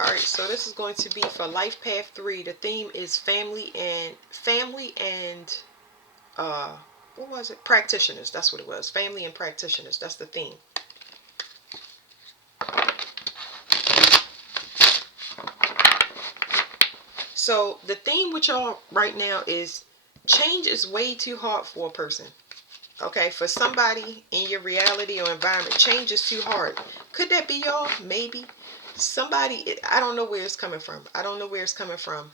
All right, so this is going to be for Life Path 3. The theme is family and uh what was it? Practitioners. That's what it was. Family and practitioners. That's the theme. So the theme with y'all right now is change is way too hard for a person. Okay, for somebody in your reality or environment, change is too hard. Could that be y'all? Maybe. Somebody, I don't know where it's coming from. I don't know where it's coming from.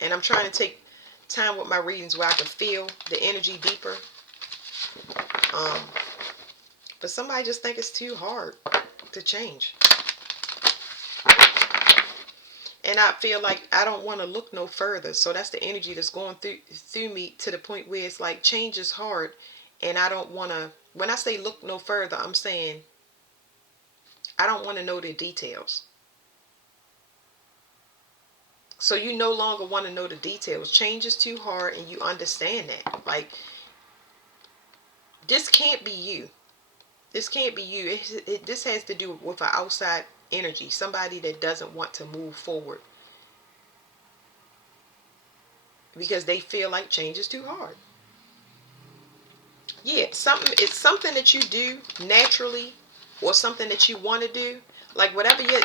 And I'm trying to take time with my readings where I can feel the energy deeper. Um, but somebody just think it's too hard to change. And I feel like I don't want to look no further. So that's the energy that's going through me to the point where it's like change is hard. And I don't want to, when I say look no further, I'm saying I don't want to know the details. So you no longer want to know the details. Change is too hard and you understand that. Like, this can't be you. This can't be you. This has to do with an outside energy. Somebody that doesn't want to move forward. Because they feel like change is too hard. Yeah, it's something that you do naturally or something that you want to do. Like whatever your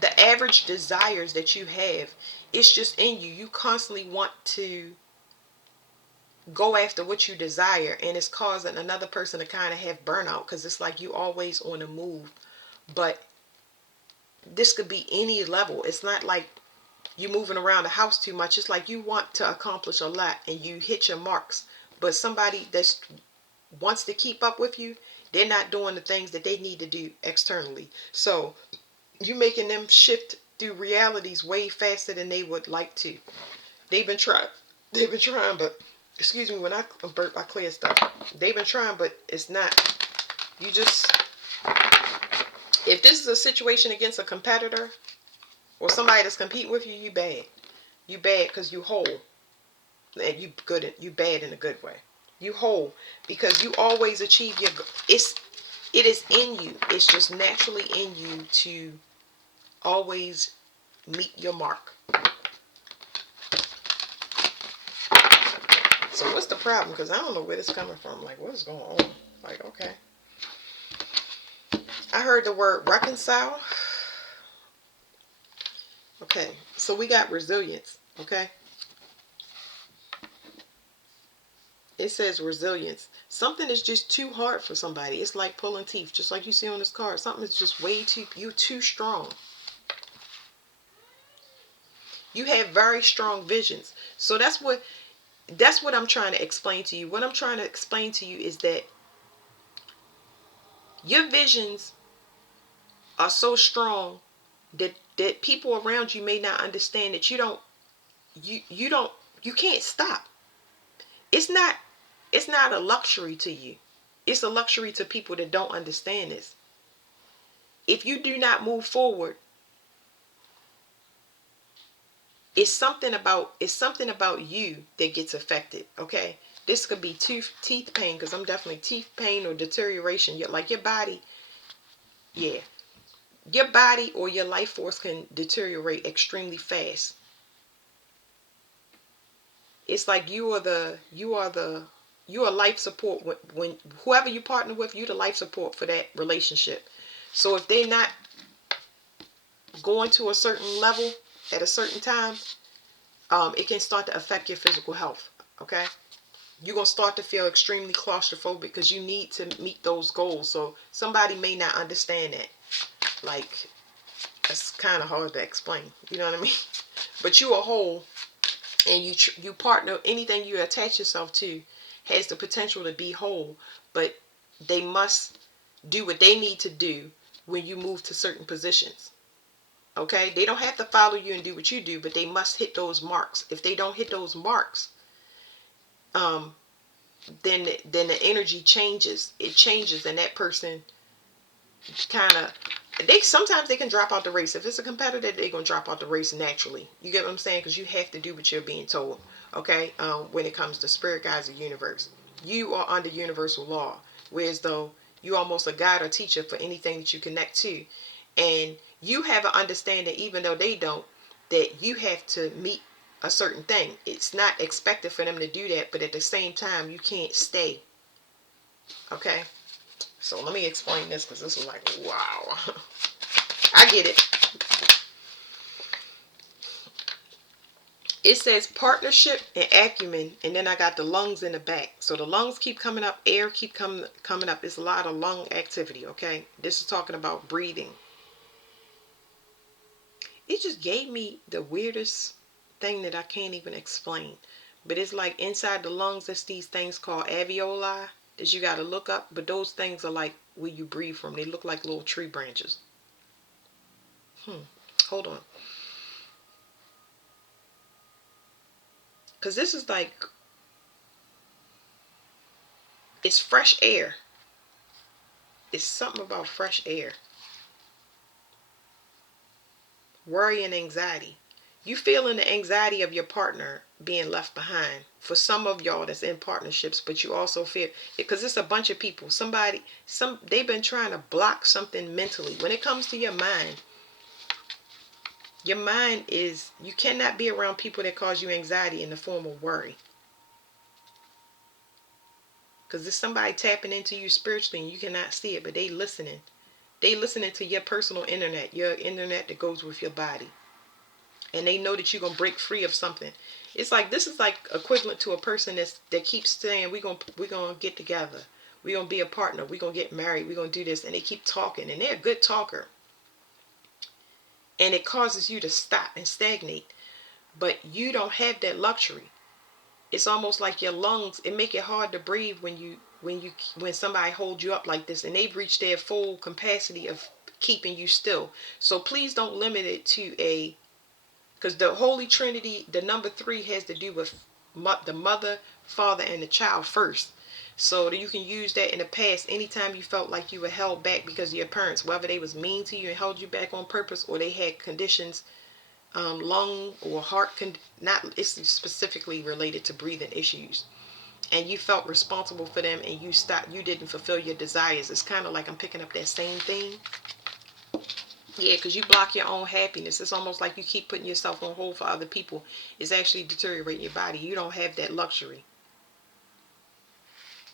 the average desires that you have, it's just in you. You constantly want to go after what you desire, and it's causing another person to kind of have burnout because it's like you always on the move. But this could be any level. It's not like you moving around the house too much. It's like you want to accomplish a lot and you hit your marks, but somebody that's wants to keep up with you, they're not doing the things that they need to do externally. So you making them shift through realities way faster than they would like to. They've been trying. They've been trying, but excuse me, when I burp, I clear stuff. They've been trying, but it's not. You just, if this is a situation against a competitor or somebody that's competing with you, you bad. You bad because you whole, and you good. You bad in a good way. You whole because you always achieve your. It is in you. It's just naturally in you to always meet your mark. So what's the problem? Because I don't know where this is coming from. Like, what is going on? Like, okay. I heard the word reconcile. Okay, so we got resilience. Okay. It says resilience. Something is just too hard for somebody. It's like pulling teeth. Just like you see on this card. Something is just way too, you too strong. You have very strong visions. So that's what I'm trying to explain to you. What I'm trying to explain to you is that your visions are so strong that people around you may not understand that you can't stop. It's not a luxury to you. It's a luxury to people that don't understand this. If you do not move forward, it's something about you that gets affected. Okay, this could be teeth pain, because I'm definitely teeth pain or deterioration. Like your body, yeah, your body or your life force can deteriorate extremely fast. It's like you are life support when whoever you partner with, you the life support for that relationship. So if they're not going to a certain level at a certain time, it can start to affect your physical health. Okay, you're gonna start to feel extremely claustrophobic because you need to meet those goals. So somebody may not understand that. Like, it's kind of hard to explain. You know what I mean? But you a whole, and you partner, anything you attach yourself to has the potential to be whole, but they must do what they need to do when you move to certain positions. Okay, they don't have to follow you and do what you do, but they must hit those marks. If they don't hit those marks, um then the energy changes. It changes, and that person kind of, they sometimes they can drop out the race. If it's a competitor, they're gonna drop out the race naturally. You get what I'm saying? Because you have to do what you're being told. Okay, when it comes to spirit guides of the universe, you are under universal law, whereas though you almost a guide or teacher for anything that you connect to, and You have an understanding, even though they don't, that you have to meet a certain thing. It's not expected for them to do that, but at the same time, you can't stay. Okay? So let me explain this, because this is like, wow. I get it. It says partnership and acumen, and then I got the lungs in the back. So the lungs keep coming up, air keep coming up. It's a lot of lung activity, okay? This is talking about breathing. It just gave me the weirdest thing that I can't even explain. But it's like inside the lungs, there's these things called alveoli that you got to look up. But those things are like where you breathe from. They look like little tree branches. Hold on. Because this is like, it's fresh air. It's something about fresh air. Worry and anxiety. You feeling the anxiety of your partner being left behind. For some of y'all that's in partnerships, but you also feel, because it's a bunch of people. They've been trying to block something mentally. When it comes to your mind is, you cannot be around people that cause you anxiety in the form of worry. Because there's somebody tapping into you spiritually and you cannot see it, but they listening. They listening to your personal internet, your internet that goes with your body. And they know that you're going to break free of something. It's like, this is like equivalent to a person that keeps saying, we're going to get together. We're going to be a partner. We're going to get married. We're going to do this. And they keep talking. And they're a good talker. And it causes you to stop and stagnate. But you don't have that luxury. It's almost like your lungs, it make it hard to breathe when somebody holds you up like this and they've reached their full capacity of keeping you still. So please don't limit it to because the Holy Trinity, the number 3 has to do with the mother, father, and the child first. So that you can use that in the past anytime you felt like you were held back because of your parents, whether they was mean to you and held you back on purpose, or they had conditions, lung or heart, not, it's specifically related to breathing issues, and you felt responsible for them and you didn't fulfill your desires. It's kind of like I'm picking up that same thing. Yeah, because you block your own happiness. It's almost like you keep putting yourself on hold for other people. It's actually deteriorating your body. You don't have that luxury.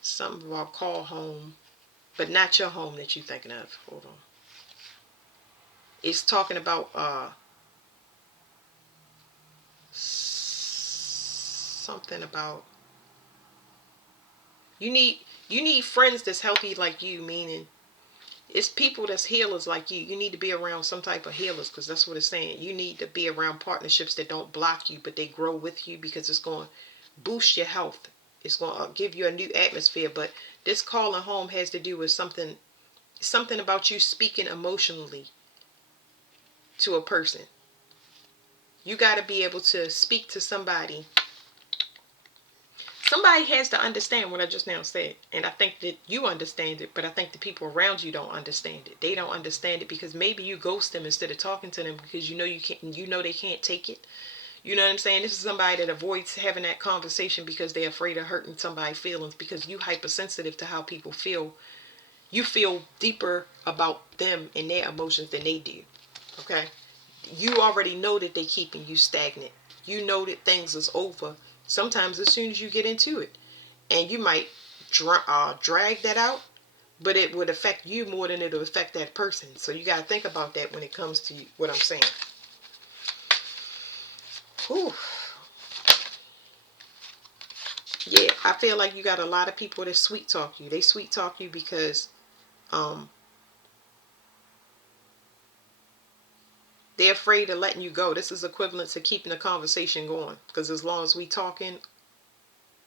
Something about call home, but not your home that you're thinking of. Hold on. It's talking about something about you need friends that's healthy like you, meaning it's people that's healers like you. You need to be around some type of healers, because that's what it's saying. You need to be around partnerships that don't block you, but they grow with you, because it's going to boost your health. It's going to give you a new atmosphere. But this calling home has to do with something about you speaking emotionally to a person. You got to be able to speak to somebody. Somebody has to understand what I just now said. And I think that you understand it, but I think the people around you don't understand it. They don't understand it because maybe you ghost them instead of talking to them because you know they can't take it. You know what I'm saying? This is somebody that avoids having that conversation because they're afraid of hurting somebody's feelings, because you hypersensitive to how people feel. You feel deeper about them and their emotions than they do. Okay? You already know that they're keeping you stagnant. You know that things is over sometimes as soon as you get into it. And you might drag that out, but it would affect you more than it would affect that person. So you got to think about that when it comes to what I'm saying. Whew. Yeah, I feel like you got a lot of people that sweet talk you. They sweet talk you because they're afraid of letting you go. This is equivalent to keeping the conversation going, because as long as we talking,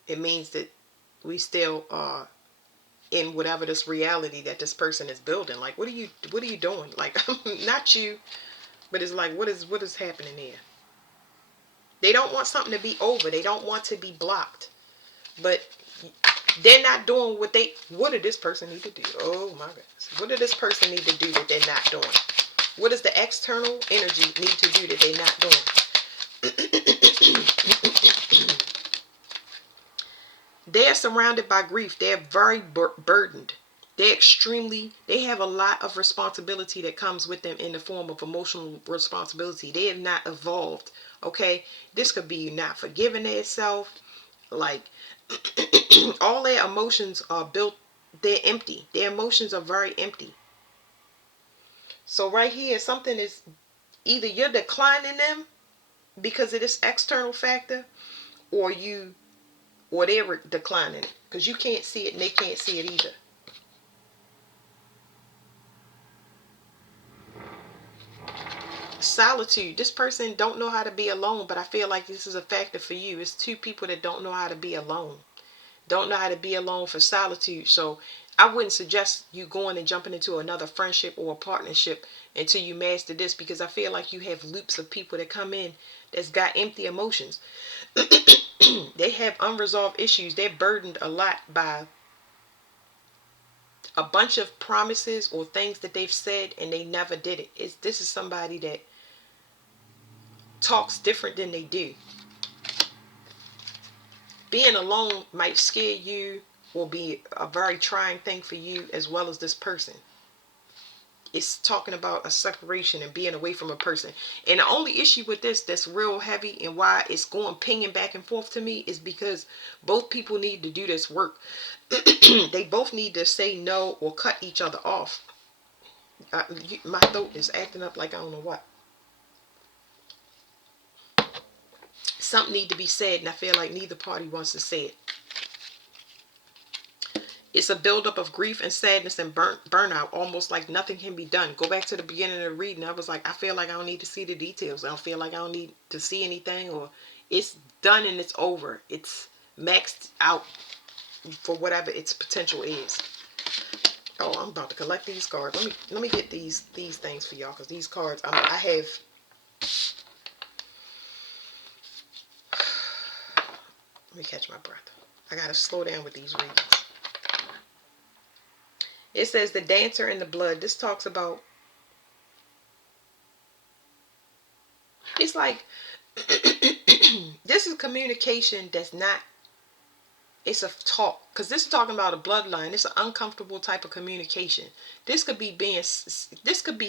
it means that we still are in whatever this reality that this person is building. Like, what are you doing? Like, not you, but it's like, what is happening here? They don't want something to be over. They don't want to be blocked. But they're not doing what did this person need to do? Oh my goodness. What did this person need to do that they're not doing? What does the external energy need to do that they're not doing? They're surrounded by grief. They're very burdened. They have a lot of responsibility that comes with them in the form of emotional responsibility. They have not evolved. Okay, this could be not forgiving themselves, like all their emotions are built, they're empty. Their emotions are very empty. So right here, something is, either you're declining them because of this external factor, or they're declining it because you can't see it and they can't see it either. Solitude. This person don't know how to be alone, but I feel like this is a factor for you. It's two people that don't know how to be alone. Don't know how to be alone for solitude. So I wouldn't suggest you going and jumping into another friendship or a partnership until you master this, because I feel like you have loops of people that come in that's got empty emotions. They have unresolved issues. They're burdened a lot by a bunch of promises or things that they've said and they never did it. This is somebody that talks different than they do. Being alone might scare you or be a very trying thing for you as well as this person. It's talking about a separation and being away from a person. And the only issue with this that's real heavy and why it's going pinging back and forth to me is because both people need to do this work. They both need to say no or cut each other off. My throat is acting up like I don't know what. Something need to be said, and I feel like neither party wants to say it. It's a buildup of grief and sadness and burnout, almost like nothing can be done. Go back to the beginning of the reading. I was like, I feel like I don't need to see the details. I don't feel like I don't need to see anything, or it's done and it's over. It's maxed out for whatever its potential is. Oh, I'm about to collect these cards. Let me get these things for y'all, because these cards I have. Let me catch my breath. I gotta slow down with these readings. It says the dancer in the blood. This talks about, it's like this is communication that's not, it's a talk, because this is talking about a bloodline. It's an uncomfortable type of communication. This could be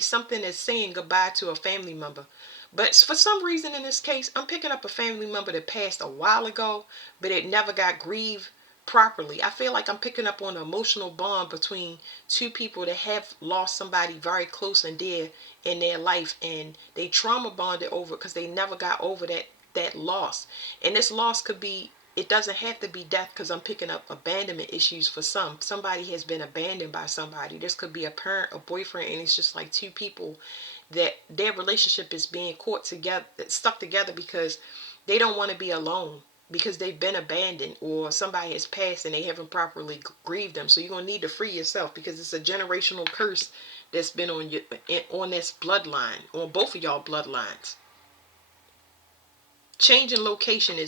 something that's saying goodbye to a family member, but for some reason in this case I'm picking up a family member that passed a while ago, but it never got grieved properly. I feel like I'm picking up on an emotional bond between two people that have lost somebody very close and dear in their life, and they trauma bonded over because they never got over that loss. And this loss could be, it doesn't have to be death, because I'm picking up abandonment issues for some. Somebody has been abandoned by somebody. This could be a parent, a boyfriend, and it's just like two people that their relationship is being caught together, stuck together, because they don't want to be alone, because they've been abandoned or somebody has passed and they haven't properly grieved them. So you're going to need to free yourself, because it's a generational curse that's been on this bloodline, on both of y'all bloodlines. Changing location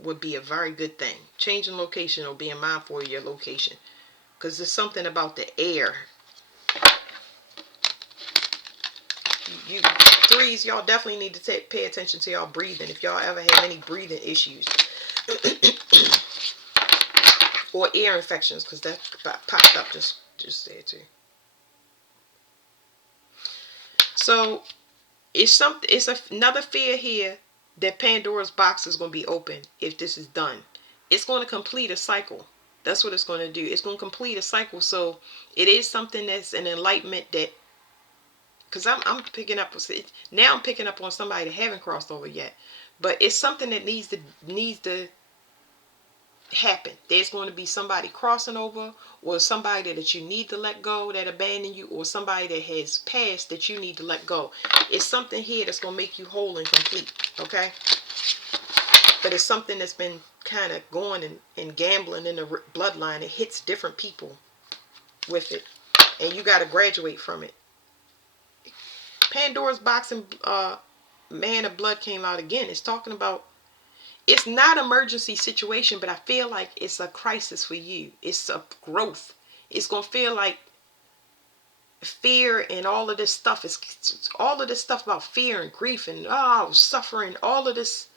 would be a very good thing. Changing location or being mindful of your location, because there's something about the air. You threes, y'all definitely need to pay attention to y'all breathing. If y'all ever have any breathing issues or ear infections, because that popped up just there too. So it's another fear here that Pandora's box is going to be open if this is done. It's going to complete a cycle. That's what it's going to do. It's going to complete a cycle. So it is something that's an enlightenment that, because I'm picking up now, I'm picking up on somebody that haven't crossed over yet, but it's something that needs to happen. There's going to be somebody crossing over, or somebody that you need to let go that abandoned you, or somebody that has passed that you need to let go. It's something here that's going to make you whole and complete. Okay, but it's something that's been kind of going and gambling in the bloodline. It hits different people with it, and you got to graduate from it. Pandora's box and Man of Blood came out again. It's talking about, it's not an emergency situation, but I feel like it's a crisis for you. It's a growth. It's going to feel like fear and all of this stuff. It's all of this stuff about fear and grief and suffering. All of this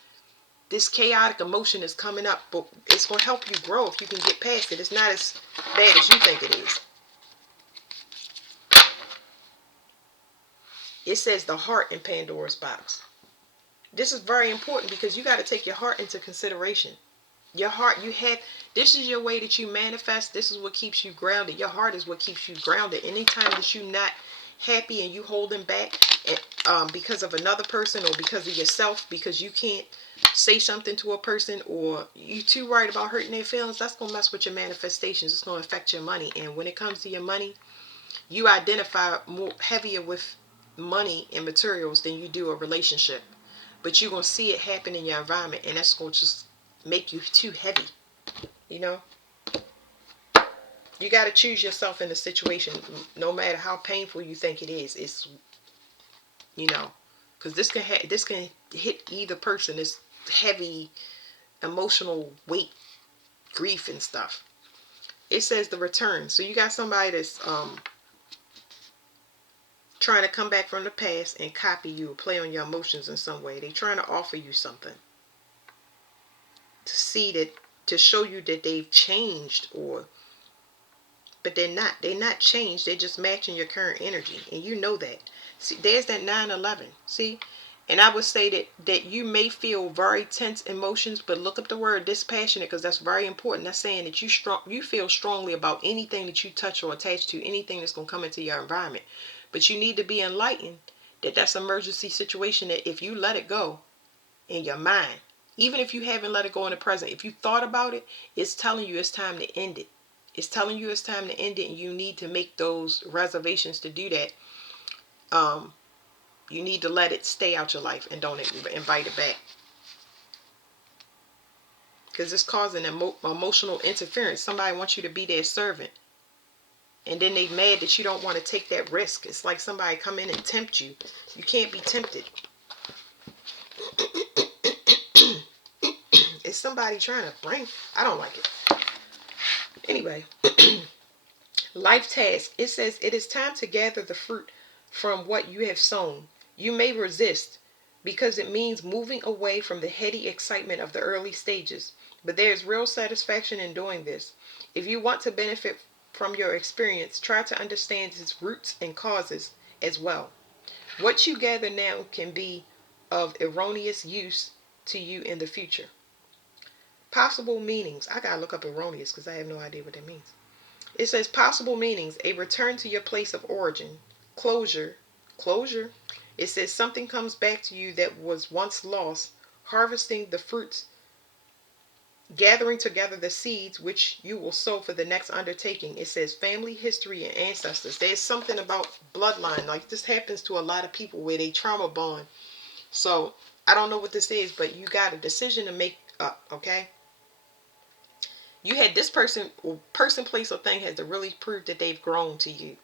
chaotic emotion is coming up, but it's going to help you grow if you can get past it. It's not as bad as you think it is. It says the heart in Pandora's box. This is very important because you got to take your heart into consideration. Your heart, this is your way that you manifest. This is what keeps you grounded. Your heart is what keeps you grounded. Anytime that you're not happy and you holding back because of another person or because of yourself, because you can't say something to a person or you too worried about hurting their feelings, that's going to mess with your manifestations. It's going to affect your money. And when it comes to your money, you identify more heavier with money and materials than you do a relationship. But you're going to see it happen in your environment, and that's going to just make you too heavy. You know, you got to choose yourself in a situation, no matter how painful you think it is. It's, you know, because this can hit either person. This heavy emotional weight, grief and stuff. It says the return. So you got somebody that's trying to come back from the past and copy you or play on your emotions in some way. They're trying to offer you something to see that, to show you that they've changed, but they're not. They're not changed. They're just matching your current energy, and you know that. See, there's that 9/11. See, and I would say that you may feel very tense emotions, but look up the word dispassionate because that's very important. That's saying that you feel strongly about anything that you touch or attach to, anything that's going to come into your environment. But you need to be enlightened that that's an emergency situation, that if you let it go in your mind, even if you haven't let it go in the present, if you thought about it, it's telling you it's time to end it. It's telling you it's time to end it, and you need to make those reservations to do that. You need to let it stay out your life and don't invite it back, because it's causing emotional interference. Somebody wants you to be their servant, and then they mad that you don't want to take that risk. It's like somebody come in and tempt you. You can't be tempted. It's somebody trying to bring. I don't like it. Anyway, life task. It says it is time to gather the fruit from what you have sown. You may resist because it means moving away from the heady excitement of the early stages, but there is real satisfaction in doing this. If you want to benefit from your experience, try to understand its roots and causes as well. What you gather now can be of erroneous use to you in the future. Possible meanings. I gotta look up erroneous because I have no idea what that means. It says possible meanings: a return to your place of origin, closure. It says something comes back to you that was once lost, harvesting the fruits, gathering together the seeds which you will sow for the next undertaking. It says family history and ancestors. There's something about bloodline. Like this happens to a lot of people where they trauma bond. So I don't know what this is, but you got a decision to make up, okay? You had this person, place, or thing has to really prove that they've grown to you.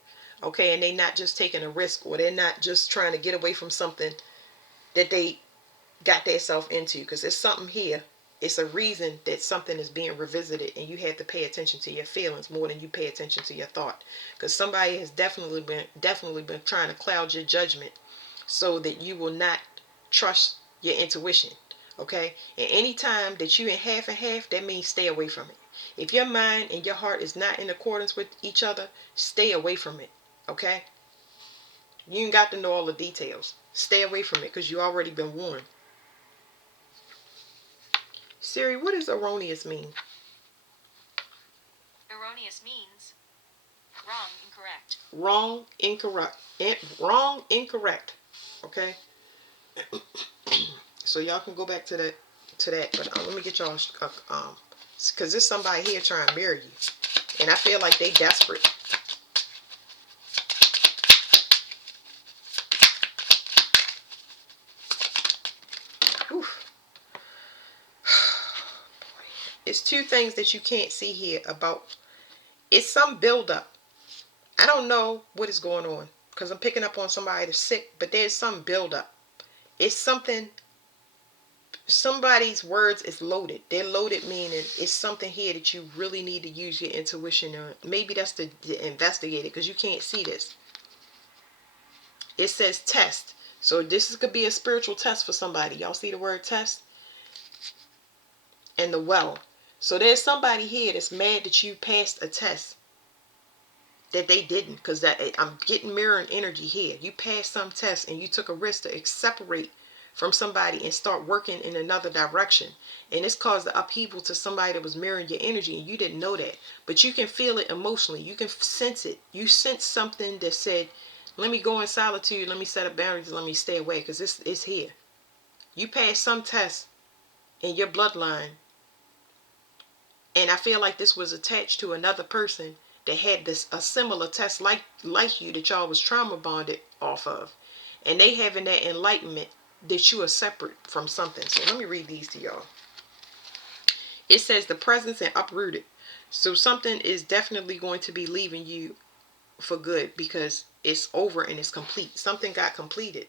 Okay, and they're not just taking a risk, or they're not just trying to get away from something that they got themselves into, because there's something here. It's a reason that something is being revisited, and you have to pay attention to your feelings more than you pay attention to your thought, because somebody has definitely been trying to cloud your judgment so that you will not trust your intuition. Okay, and any time that you in half and half, that means stay away from it. If your mind and your heart is not in accordance with each other, stay away from it. Okay, you ain't got to know all the details. Stay away from it because you already been warned. Siri, what does erroneous mean? Erroneous means wrong, incorrect. Wrong, incorrect. Wrong, incorrect. Okay. So y'all can go back to that. But let me get y'all, because there's somebody here trying to marry you, and I feel like they desperate. Whew. It's two things that you can't see here about. It's some buildup. I don't know what is going on because I'm picking up on somebody that's sick, but there's some buildup. It's something. Somebody's words is loaded. They're loaded, meaning it's something here that you really need to use your intuition on. Maybe that's to investigate it because you can't see this. It says test. So this could be a spiritual test for somebody. Y'all see the word test? And the well. So there's somebody here that's mad that you passed a test. that they didn't, because that I'm getting mirroring energy here. You passed some test and you took a risk to separate from somebody and start working in another direction, and it's caused the upheaval to somebody that was mirroring your energy, and you didn't know that, but you can feel it emotionally. You can sense it. You sense something that said, let me go in solitude, let me set up boundaries, let me stay away, because it's here. You passed some test in your bloodline, and I feel like this was attached to another person that had this a similar test like you, that y'all was trauma bonded off of, and they having that enlightenment that you are separate from something. So let me read these to y'all. It says the presence and uprooted. So something is definitely going to be leaving you for good, because it's over and it's complete. Something got completed.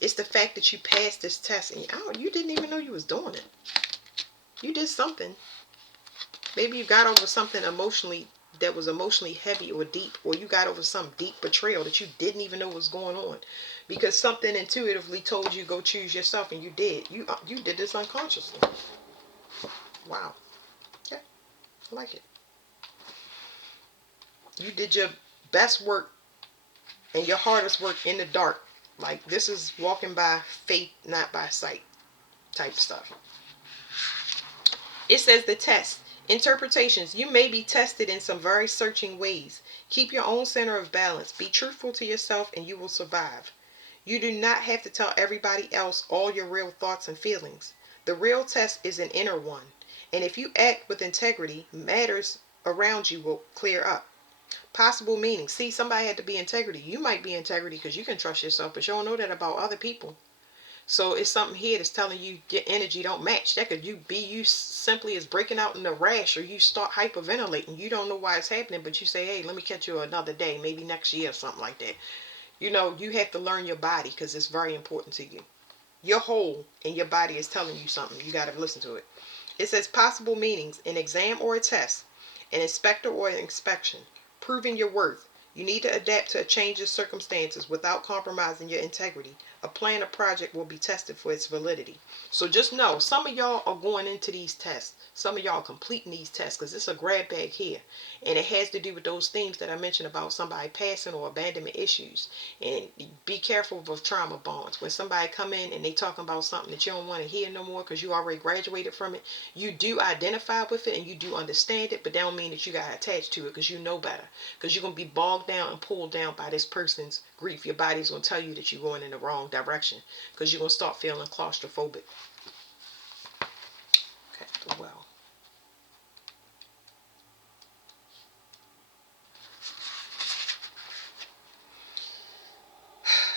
It's the fact that you passed this test and you didn't even know you was doing it. You did something. Maybe you got over something emotionally that was emotionally heavy or deep, or you got over some deep betrayal that you didn't even know was going on, because something intuitively told you go choose yourself, and you did. You did this unconsciously. Wow. Yeah, I like it. You did your best work and your hardest work in the dark. Like, this is walking by faith, not by sight type stuff. It says the test. Interpretations. You may be tested in some very searching ways. Keep your own center of balance. Be truthful to yourself and you will survive. You do not have to tell everybody else all your real thoughts and feelings. The real test is an inner one. And if you act with integrity, matters around you will clear up. Possible meaning. See, somebody had to be integrity. You might be integrity because you can trust yourself, but you don't know that about other people. So it's something here that's telling you your energy don't match. That could be you simply as breaking out in a rash, or you start hyperventilating. You don't know why it's happening, but you say, hey, let me catch you another day, maybe next year or something like that. You have to learn your body because it's very important to you. Your whole and your body is telling you something. You got to listen to it. It says possible meanings: an exam or a test, an inspector or an inspection, proving your worth. You need to adapt to a change of circumstances without compromising your integrity. A plan or project will be tested for its validity. So just know, some of y'all are going into these tests. Some of y'all are completing these tests, because it's a grab bag here. And it has to do with those themes that I mentioned about somebody passing or abandonment issues. And be careful of trauma bonds. When somebody come in and they talking about something that you don't want to hear no more because you already graduated from it, you do identify with it and you do understand it, but that don't mean that you got attached to it, because you know better. Because you're going to be bogged down and pulled down by this person's grief. Your body's going to tell you that you're going in the wrong direction, because you're going to start feeling claustrophobic. Okay, well.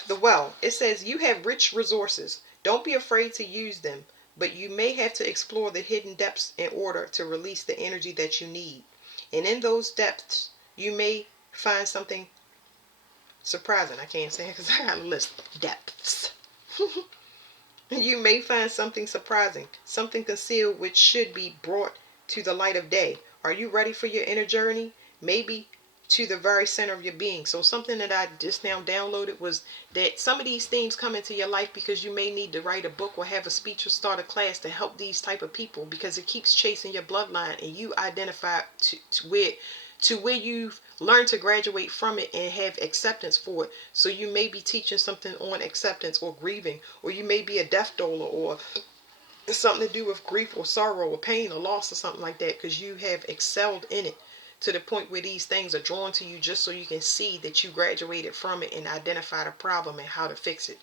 The well, it says you have rich resources. Don't be afraid to use them, but you may have to explore the hidden depths in order to release the energy that you need. And in those depths, you may find something surprising. I can't say it because I got a list. Depths. You may find something surprising, something concealed which should be brought to the light of day. Are you ready for your inner journey? Maybe to the very center of your being. So something that I just now downloaded was that some of these themes come into your life because you may need to write a book or have a speech or start a class to help these type of people, because it keeps chasing your bloodline, and you identify to where you've learned to graduate from it and have acceptance for it. So you may be teaching something on acceptance or grieving, or you may be a death doula, or something to do with grief or sorrow or pain or loss or something like that, because you have excelled in it to the point where these things are drawn to you just so you can see that you graduated from it and identify the problem and how to fix it.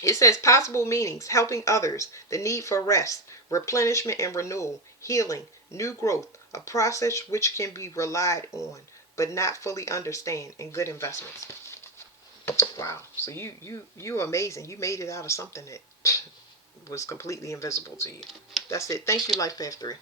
It says possible meanings: helping others, the need for rest, replenishment and renewal, healing, new growth, a process which can be relied on but not fully understand, and good investments. Wow. So you amazing. You made it out of something that was completely invisible to you. That's it. Thank you, Life Path 3.